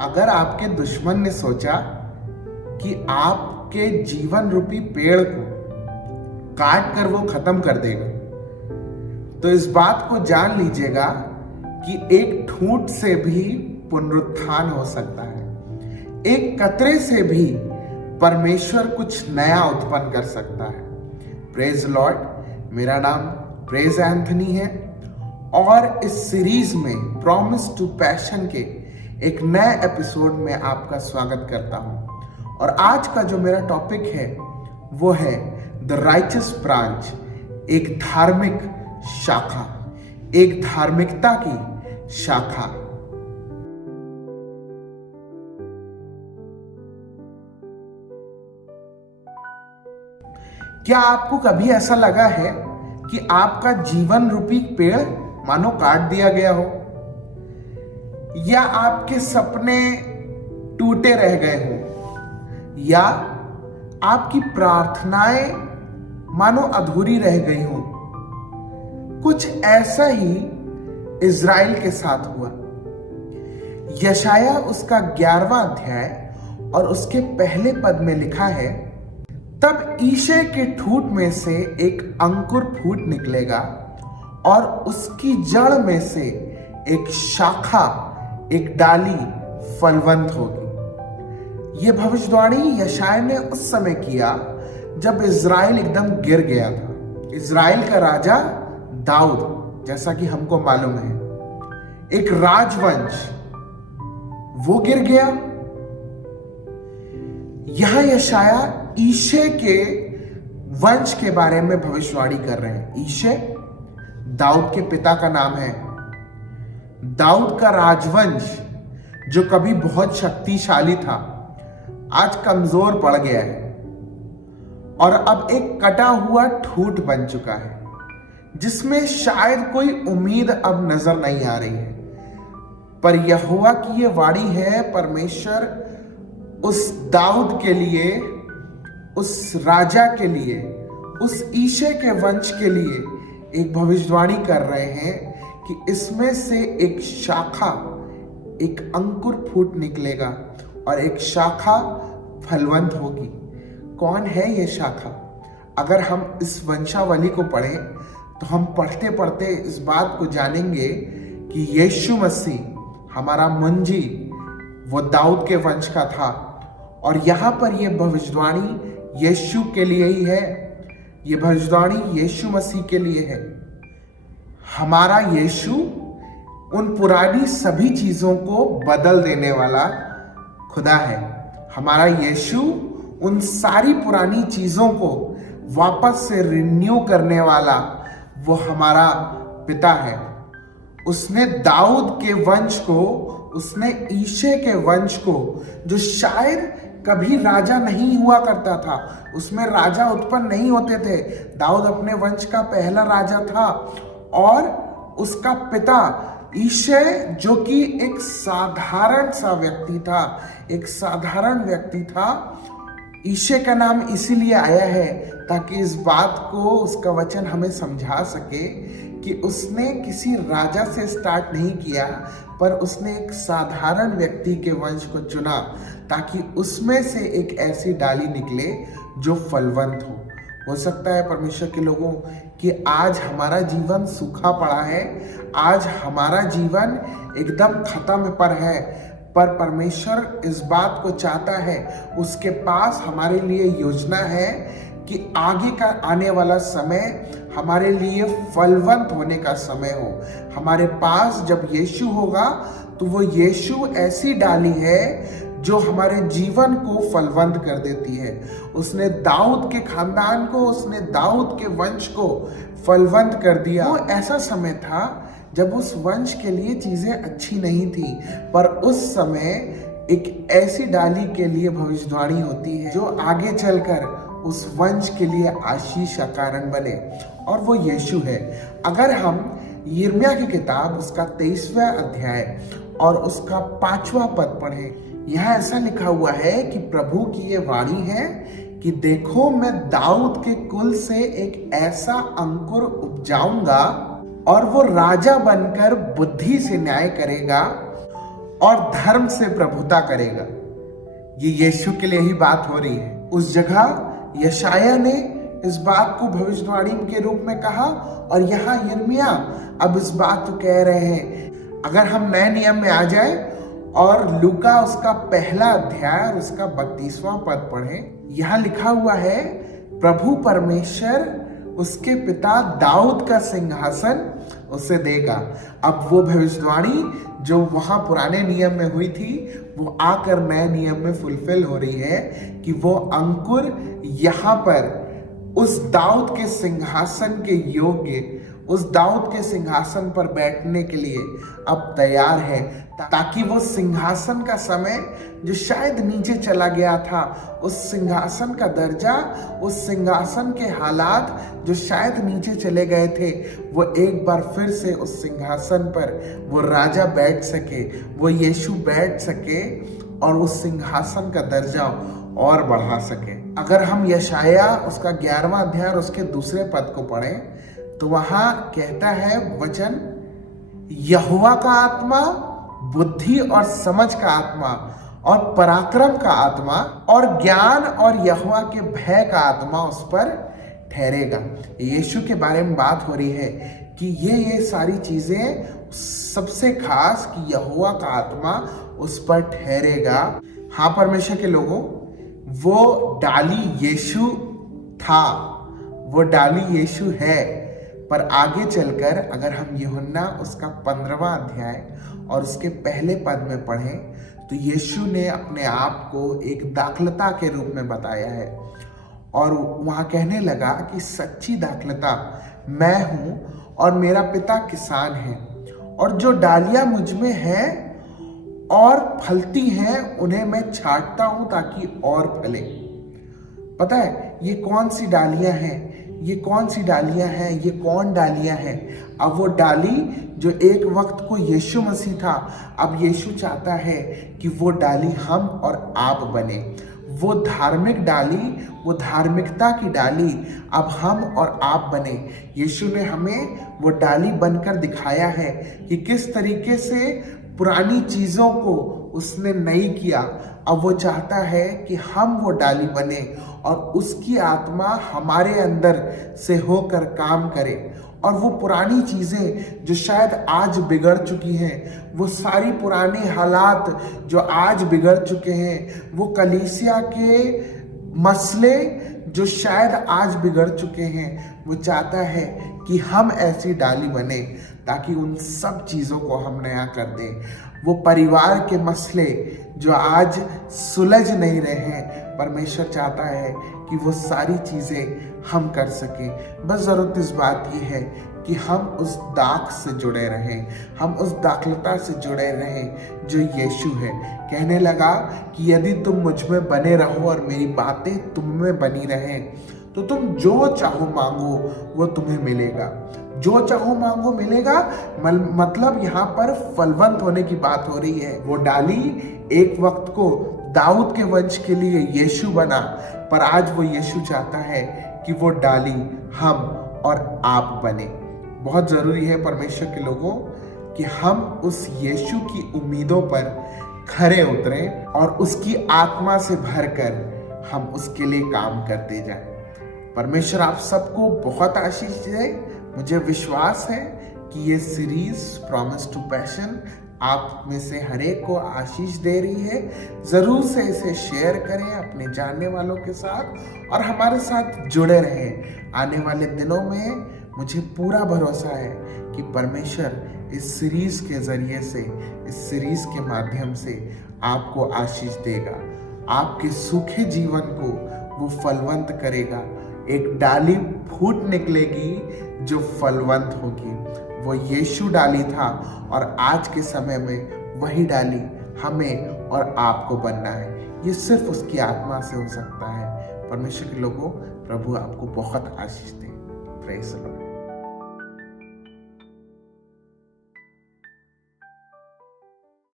अगर आपके दुश्मन ने सोचा कि आपके जीवन रूपी पेड़ को काट कर वो खत्म कर देगा, तो इस बात को जान लीजिएगा कि एक ठूंठ से भी पुनरुत्थान हो सकता है। एक कतरे से भी परमेश्वर कुछ नया उत्पन्न कर सकता है। Praise Lord. मेरा नाम प्रेज एंथनी है और इस सीरीज में प्रॉमिस टू पैशन के एक नए एपिसोड में आपका स्वागत करता हूं। और आज का जो मेरा टॉपिक है वो है द राइचस ब्रांच, एक धार्मिक शाखा, एक धार्मिकता की शाखा। क्या आपको कभी ऐसा लगा है कि आपका जीवन रूपी पेड़ मानो काट दिया गया हो, या आपके सपने टूटे रह गए हो, या आपकी प्रार्थनाएं मानो अधूरी रह गई हो? कुछ ऐसा ही इज़राइल के साथ हुआ। यशाया उसका 11वां अध्याय और उसके पहले पद में लिखा है, तब ईशे के ठूंठ में से एक अंकुर फूट निकलेगा और उसकी जड़ में से एक शाखा, एक डाली फलवंत होगी। यह भविष्यवाणी यशाया ने उस समय किया जब इज़राइल एकदम गिर गया था। इज़राइल का राजा दाऊद, जैसा कि हमको मालूम है, एक राजवंश, वो गिर गया। यहां यशाया ईशे के वंश के बारे में भविष्यवाणी कर रहे हैं। ईशे दाऊद के पिता का नाम है। दाऊद का राजवंश जो कभी बहुत शक्तिशाली था, आज कमजोर पड़ गया है और अब एक कटा हुआ ठूंठ बन चुका है, जिसमें शायद कोई उम्मीद अब नजर नहीं आ रही है। पर यहोवा की ये वाणी है, परमेश्वर उस दाऊद के लिए, उस राजा के लिए, उस ईशे के वंश के लिए एक भविष्यवाणी कर रहे हैं कि इसमें से एक शाखा, एक अंकुर फूट निकलेगा और एक शाखा फलवंत होगी। कौन है ये शाखा? अगर हम इस वंशावली को पढ़ें तो हम पढ़ते पढ़ते इस बात को जानेंगे कि यीशु मसीह हमारा मुंजी वो दाऊद के वंश का था। और यहां पर यह भविष्यवाणी यीशु के लिए ही है। यह भविष्यवाणी यीशु मसीह के लिए है। हमारा यीशु उन पुरानी सभी चीजों को बदल देने वाला खुदा है। हमारा यीशु उन सारी पुरानी चीजों को वापस से रिन्यू करने वाला वो हमारा पिता है। उसने दाऊद के वंश को, उसने ईशे के वंश को, जो शायद कभी राजा नहीं हुआ करता था, उसमें राजा उत्पन्न नहीं होते थे, दाऊद अपने वंश का पहला राजा था, और उसका पिता ईशे जो कि एक साधारण सा व्यक्ति था, एक साधारण व्यक्ति था। ईशे का नाम इसीलिए आया है ताकि इस बात को, उसका वचन हमें समझा सके कि उसने किसी राजा से स्टार्ट नहीं किया, पर उसने एक साधारण व्यक्ति के वंश को चुना ताकि उसमें से एक ऐसी डाली निकले जो फलवंत हो सकता है परमेश्वर के लोगों कि आज हमारा जीवन सूखा पड़ा है, आज हमारा जीवन एकदम खत्म पर है, पर परमेश्वर इस बात को चाहता है, उसके पास हमारे लिए योजना है कि आगे का आने वाला समय हमारे लिए फलवंत होने का समय हो। हमारे पास जब यीशु होगा तो वो यीशु ऐसी डाली है जो हमारे जीवन को फलवंत कर देती है। उसने दाऊद के खानदान को, उसने दाऊद के वंश को फलवंत कर दिया। वो ऐसा समय था जब उस वंश के लिए चीजें अच्छी नहीं थी, पर उस समय एक ऐसी डाली के लिए भविष्यवाणी होती है जो आगे चलकर उस वंश के लिए आशीष का कारण बने, और वो यीशु है। अगर हम यिर्मयाह की किताब उसका 23वां अध्याय और उसका 5वां पद पढ़ें, यहाँ ऐसा लिखा हुआ है कि प्रभु की ये वाणी है कि देखो, मैं दाऊद के कुल से एक ऐसा अंकुर उपजाऊंगा और वो राजा बनकर बुद्धि से न्याय करेगा और धर्म से प्रभुता करेगा। ये यीशु के लिए ही बात हो रही है। उस जगह यशायाह ने इस बात को भविष्यवाणी के रूप में कहा, और यहाँ यिर्मयाह अब इस बात को कह रहे हैं। अगर हम नए नियम में आ जाए और लूका उसका पहला अध्याय और उसका 32वां पद पढ़े, यहाँ लिखा हुआ है, प्रभु परमेश्वर उसके पिता दाऊद का सिंहासन उसे देगा। अब वो भविष्यवाणी जो वहां पुराने नियम में हुई थी, वो आकर नए नियम में फुलफिल हो रही है कि वो अंकुर यहाँ पर उस दाऊद के सिंहासन के योग्य, उस दाऊद के सिंहासन पर बैठने के लिए अब तैयार है, ताकि वो सिंहासन का समय जो शायद नीचे चला गया था, उस सिंहासन का दर्जा, उस सिंहासन के हालात जो शायद नीचे चले गए थे, वो एक बार फिर से उस सिंहासन पर वो राजा बैठ सके, वो यीशु बैठ सके और उस सिंहासन का दर्जा और बढ़ा सके। अगर हम यशायाह उसका 11वां अध्याय और उसके दूसरे पद को पढ़ें, तो वहां कहता है वचन, यहोवा का आत्मा बुद्धि और समझ का आत्मा और पराक्रम का आत्मा और ज्ञान और यहोवा के भय का आत्मा उस पर ठहरेगा। यीशु के बारे में बात हो रही है कि ये सारी चीजें, सबसे खास कि यहोवा का आत्मा उस पर ठहरेगा। हाँ परमेश्वर के लोगों, वो डाली यीशु था, वो डाली यीशु है, पर आगे चलकर अगर हम यूहन्ना उसका 15वां अध्याय और उसके पहले पद में पढ़ें, तो यीशु ने अपने आप को एक दाखलता के रूप में बताया है, और वहां कहने लगा कि सच्ची दाखलता मैं हूं और मेरा पिता किसान है, और जो डालियां मुझ में हैं और फलती हैं उन्हें मैं छांटता हूं ताकि और फले। पता है ये कौन सी डालियां हैं, ये कौन सी डालियां हैं, ये कौन डालियां हैं? अब वो डाली जो एक वक्त को यीशु मसीह था, अब यीशु चाहता है कि वो डाली हम और आप बने। वो धार्मिक डाली, वो धार्मिकता की डाली अब हम और आप बने। यीशु ने हमें वो डाली बनकर दिखाया है कि किस तरीके से पुरानी चीजों को उसने नई किया। अब वो चाहता है कि हम वो डाली बने और उसकी आत्मा हमारे अंदर से होकर काम करे, और वो पुरानी चीजें जो शायद आज बिगड़ चुकी हैं, वो सारी पुराने हालात जो आज बिगड़ चुके हैं, वो कलीसिया के मसले जो शायद आज बिगड़ चुके हैं, वो चाहता है कि हम ऐसी डाली बने ताकि उन सब चीज़ों को हम नया कर दें। वो परिवार के मसले जो आज सुलझ नहीं रहे हैं, परमेश्वर चाहता है कि वो सारी चीज़ें हम कर सकें। बस ज़रूरत इस बात की है कि हम उस दाख से जुड़े रहें, हम उस दाखलता से जुड़े रहें जो यीशु है। कहने लगा कि यदि तुम मुझ में बने रहो और मेरी बातें तुम में बनी रहें, तो तुम जो चाहो मांगो वो तुम्हें मिलेगा। जो चाहो मांगो मिलेगा, मतलब यहाँ पर फलवंत होने की बात हो रही है। वो डाली एक वक्त को दाऊद के वंश के लिए यीशु बना, पर आज वो यीशु चाहता है कि वो डाली हम और आप बने। बहुत जरूरी है परमेश्वर के लोगों कि हम उस यीशु की उम्मीदों पर खरे उतरें और उसकी आत्मा से भरकर हम उसके लिए काम करते जाएं। परमेश्वर आप सबको बहुत आशीष दे। मुझे विश्वास है कि ये सीरीज प्रॉमिस टू पैशन आप में से हर एक को आशीष दे रही है। ज़रूर से इसे शेयर करें अपने जानने वालों के साथ और हमारे साथ जुड़े रहें। आने वाले दिनों में मुझे पूरा भरोसा है कि परमेश्वर इस सीरीज के ज़रिए से, इस सीरीज के माध्यम से आपको आशीष देगा, आपके सूखे जीवन को वो फलवंत करेगा। एक डाली फूट निकलेगी जो फलवंत होगी। वो यीशु डाली था और आज के समय में वही डाली हमें और आपको बनना है। ये सिर्फ उसकी आत्मा से हो सकता है। परमेश्वर के लोगों, प्रभु आपको बहुत आशीष दे। Praise the Lord.